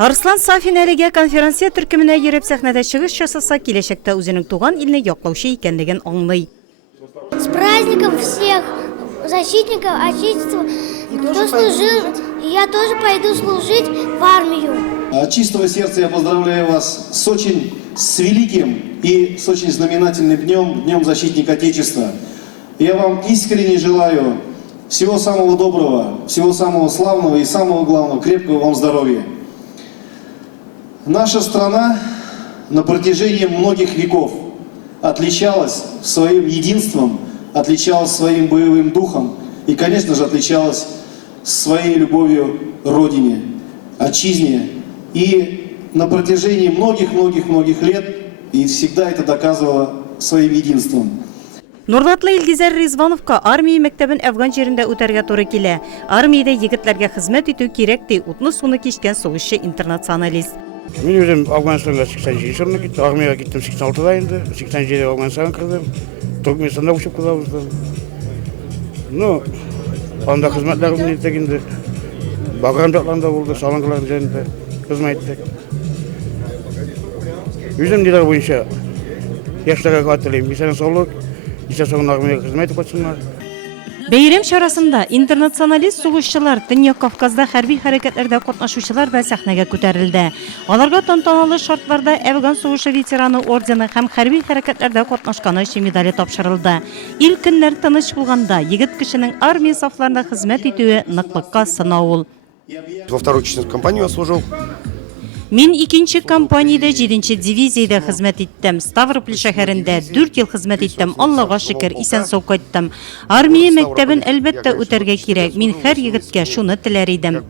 Арслан Сафин әлегә конференция төркеменә йөреп сәхнәдә чыгыш ясаса, киләчәктә үзенең туган илне яклаучы икәнлеген аңлый. С праздником всех защитников Отечества, кто служил, я тоже пойду служить в армию. От чистого сердца я поздравляю вас с великим и с очень знаменательным Днем Защитника Отечества. Я вам искренне желаю всего самого доброго, всего самого славного и самого главного, крепкого вам здоровья. Наша страна на протяжении многих веков отличалась своим единством, отличалась своим боевым духом и, конечно же, отличалась своей любовью к Родине, Отчизне. И на протяжении многих лет и всегда это доказывало своим единством. Нурдатлы Илгизәр Ризвановка армия мәктәбен Әфган җирендә үтәргә туры килә. Армиядә егетләргә хезмәт итү кирәк ди, утны суны кичкән сугышчы интернационалист. Мен өзім Афганстанға 87 жылына кеттім, армияға кеттім 86-да енді, 87-де Афганистанға кірдім, Түркменстанда ұшып кірдім. Ну, анда қызметлерім еттік енді, Бағрам жақларында болды, Саланғалардың жерінде қызмет еттік. Өзім делер бойынша яштарға қуаттылайым, есен соғылық, есен соғын армияға қызмет етіп Бәйрәм чарасында интернационалист сугышчылар, Төньяк Кавказда хәрби хәрәкәтләрдә катнашучылар да сәхнәгә күтәрелде. Аларга тантаналы шартларда Әфган сугышы ветераны ордены һәм хәрби хәрәкәтләрдә катнашканы өчен медале тапшырылды. Ил көннәр тыныч булганда егет кешенең армия сафларында хезмәт итүе ныклыкка сынау. Во второй чеченской компании я служил. Мин 2-нче компаниядә 7-нче дивизиядә хезмәт иттем. Ставрополь шәһәрендә 4 ел хезмәт иттем. Аллага шөкер, исән-сау кайттым. Армия мәктәбен әлбәттә үтәргә кирәк. Мин һәр егеткә шуны теләр идем.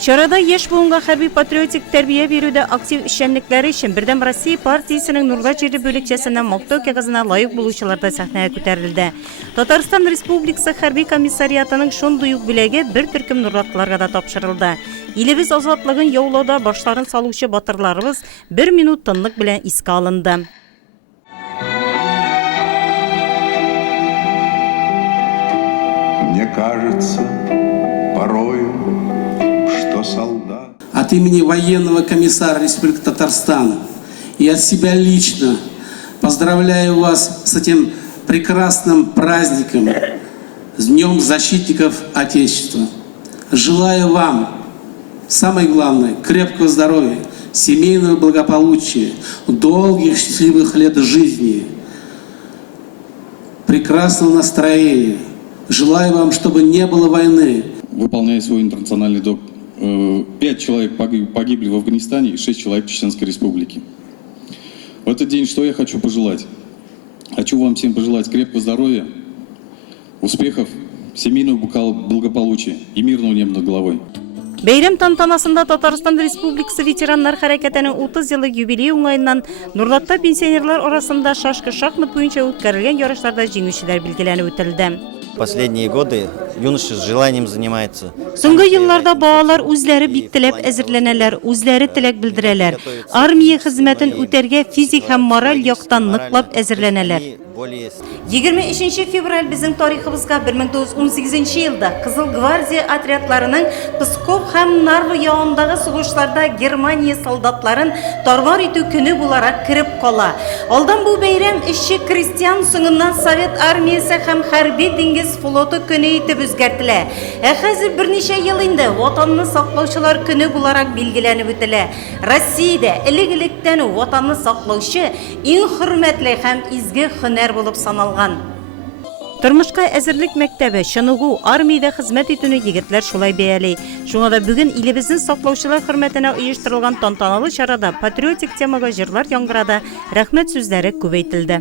Чарада яшь буынга хәрби патриотик тәрбия бирүдә актив эшчәнлекләре өчен Бердәм Россия партиясенең Нурдат җире бүлекчәсенә мактау кәгазенә лаек булучылар да сәхнәгә күтәрелде. Татарстан Республикасы хәрби комиссариатының шундый ук бүләге бер төркем нурдатларга да тапшырылды. Илебез азатлыгын яулауда башларын салучы батырларыбыз 1 минут тынлык белән искә алынды. Мне кажется порою, что солдат. От имени военного комиссара Республики Татарстан и от себя лично поздравляю вас с этим прекрасным праздником, с Днем Защитников Отечества. Желаю вам, самое главное, крепкого здоровья, семейного благополучия, долгих счастливых лет жизни, прекрасного настроения. Желаю вам, чтобы не было войны. Выполняя свой интернациональный долг, 5 человек погибли в Афганистане и 6 человек в Чеченской Республике. В этот день что я хочу пожелать? Хочу вам всем пожелать крепкого здоровья, успехов, семейного благополучия и мирного неба над головой. Бәйрәм тантанасында Татарстан Республикасы ветераннар хәрәкәтенең 30 еллык юбилей уңаеннан Нурдатта пенсионерлар арасында шашкы шахмат буенча үткәрелгән ярышларда җиңүчеләр билгеләнеп үтелде. Последние годы юноши с желанием занимаются. Соңгы елларда балалар үзләре бик теләп әзерләнәләр, үзләре теләк белдерәләр. Армия хезмәтен үтәргә физик һәм мораль яктан ныклап әзерләнәләр. 23 февраль безнең тарихыбызга 1918 елда Кызыл гвардия отрядларының Псков һәм Нарва янындагы сугышларда Германия солдатларын тармар итү көне буларак кирип кала. Алдан бу бәйрәм эшче крестьян соңыннан Совет армиясе һәм хәрби диңгез флоты көне итеп үзгәртелә. Хәзер берничә ел инде ватанны саклаучылар көне буларак билгеләнеп үтелә. Россиядә элек-электән ватанны саклаучы иң хөрмәтле һәм изге һөнәр булып саналган. Тормышка әзерлек мәктәбе чыныгу армиядә хезмәт итүне егетләр шулай бәяли. Шуңа да бүген илебезнең саклаучылар хөрмәтенә оештырылган тантаналы чарада патриотик темага җырлар яңгырады, рәхмәт сүзләре күбәйтелде.